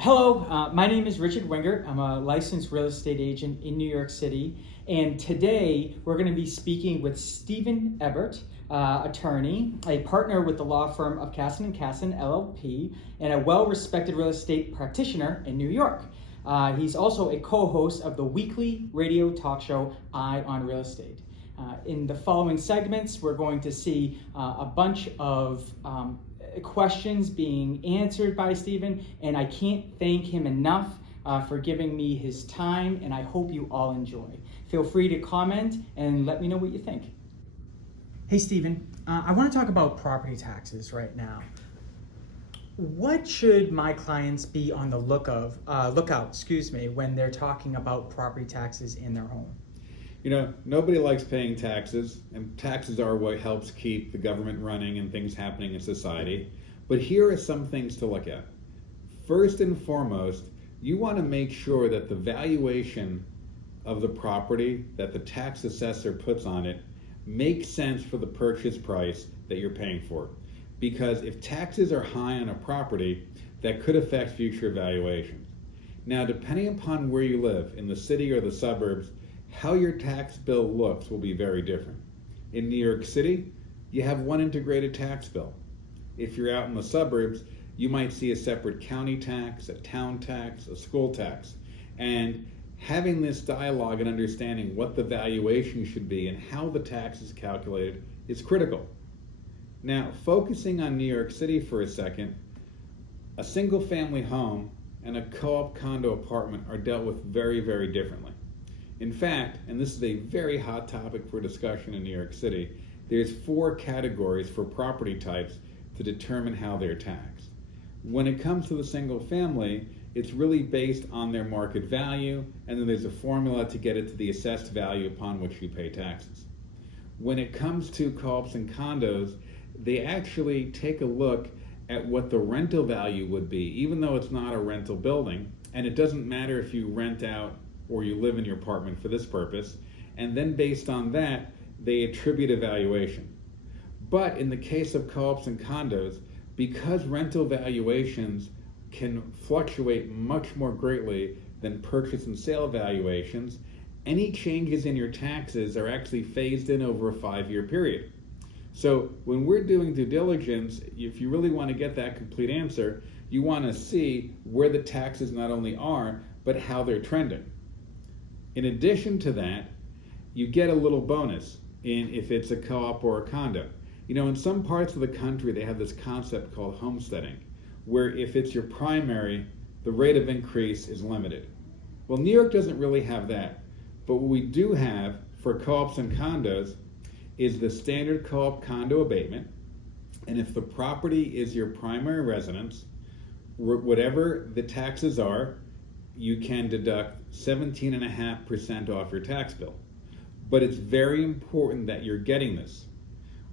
Hello, my name is Richard Wingert. I'm a licensed real estate agent in New York City, and today we're going to be speaking with Stephen Ebert, attorney, a partner with the law firm of Casson & Casson, LLP, and a well-respected real estate practitioner in New York. He's also a co-host of the weekly radio talk show, Eye on Real Estate. In the following segments, we're going to see a bunch of questions being answered by Stephen, and I can't thank him enough for giving me his time, and I hope you all enjoy. Feel free to comment and let me know what you think. Hey Stephen, I want to talk about property taxes right now. What should my clients be on the lookout, when they're talking about property taxes in their home? You know, nobody likes paying taxes, and taxes are what helps keep the government running and things happening in society. But here are some things to look at. First and foremost, you want to make sure that the valuation of the property that the tax assessor puts on it makes sense for the purchase price that you're paying for. Because if taxes are high on a property, that could affect future valuations. Now, depending upon where you live, in the city or the suburbs, how your tax bill looks will be very different. In New York City, you have one integrated tax bill. If you're out in the suburbs, you might see a separate county tax, a town tax, a school tax. And having this dialogue and understanding what the valuation should be and how the tax is calculated is critical. Now, focusing on New York City for a second, a single family home and a co-op condo apartment are dealt with very, very differently. In fact, and this is a very hot topic for discussion in New York City, there's 4 categories for property types to determine how they're taxed. When it comes to the single family, it's really based on their market value, and then there's a formula to get it to the assessed value upon which you pay taxes. When it comes to co-ops and condos, they actually take a look at what the rental value would be, even though it's not a rental building, and it doesn't matter if you rent out or you live in your apartment for this purpose, and then based on that, they attribute a valuation. But in the case of co-ops and condos, because rental valuations can fluctuate much more greatly than purchase and sale valuations, any changes in your taxes are actually phased in over a 5-year period. So when we're doing due diligence, if you really want to get that complete answer, you want to see where the taxes not only are, but how they're trending. In addition to that, you get a little bonus if it's a co-op or a condo. You know, in some parts of the country, they have this concept called homesteading, where if it's your primary, the rate of increase is limited. Well, New York doesn't really have that, but what we do have for co-ops and condos is the standard co-op condo abatement, and if the property is your primary residence, whatever the taxes are, you can deduct 17.5% off your tax bill. But it's very important that you're getting this.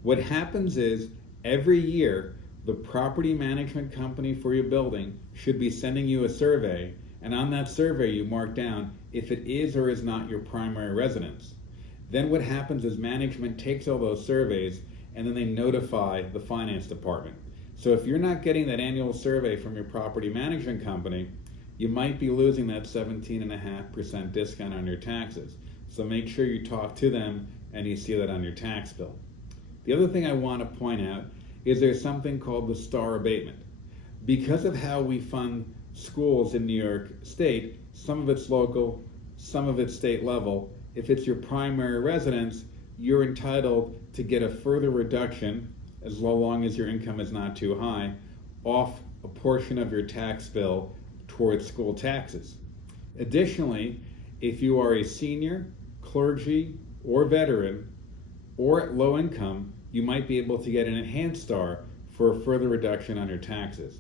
What happens is every year, the property management company for your building should be sending you a survey, and on that survey you mark down if it is or is not your primary residence. Then what happens is management takes all those surveys and then they notify the finance department. So if you're not getting that annual survey from your property management company, you might be losing that 17.5% discount on your taxes. So make sure you talk to them and you see that on your tax bill. The other thing I want to point out is there's something called the star abatement. Because of how we fund schools in New York State, some of it's local, some of it's state level. If it's your primary residence, you're entitled to get a further reduction, as long as your income is not too high, off a portion of your tax bill towards school taxes. Additionally, if you are a senior, clergy, or veteran, or at low income, you might be able to get an enhanced star for a further reduction on your taxes.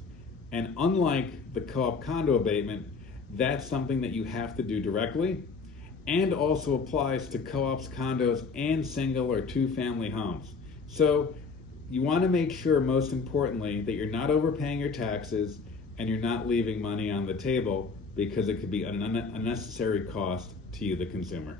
And unlike the co-op condo abatement, that's something that you have to do directly, and also applies to co-ops, condos, and single or 2-family homes. So you want to make sure, most importantly, that you're not overpaying your taxes and you're not leaving money on the table, because it could be an unnecessary cost to you, the consumer.